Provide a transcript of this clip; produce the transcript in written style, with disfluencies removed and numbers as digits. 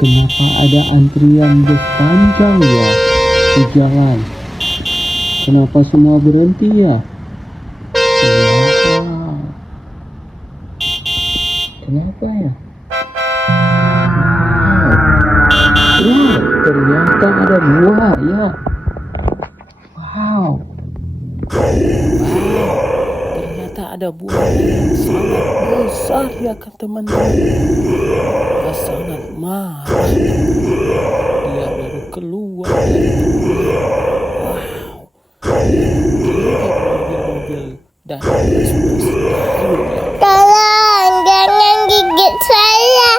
Kenapa ada antrian bus panjang ya di jalan? Kenapa semua berhenti ya? Wow. Kenapa ya? Wow, ternyata ada buaya. Wow. Ternyata ada buaya yang sangat besar ya kan teman-teman. Dia sangat marah. Dia baru keluar dari rumah. Wow. Lihat mobil-mobil dan bus-bus kayu ya. Tolong, jangan gigit saya.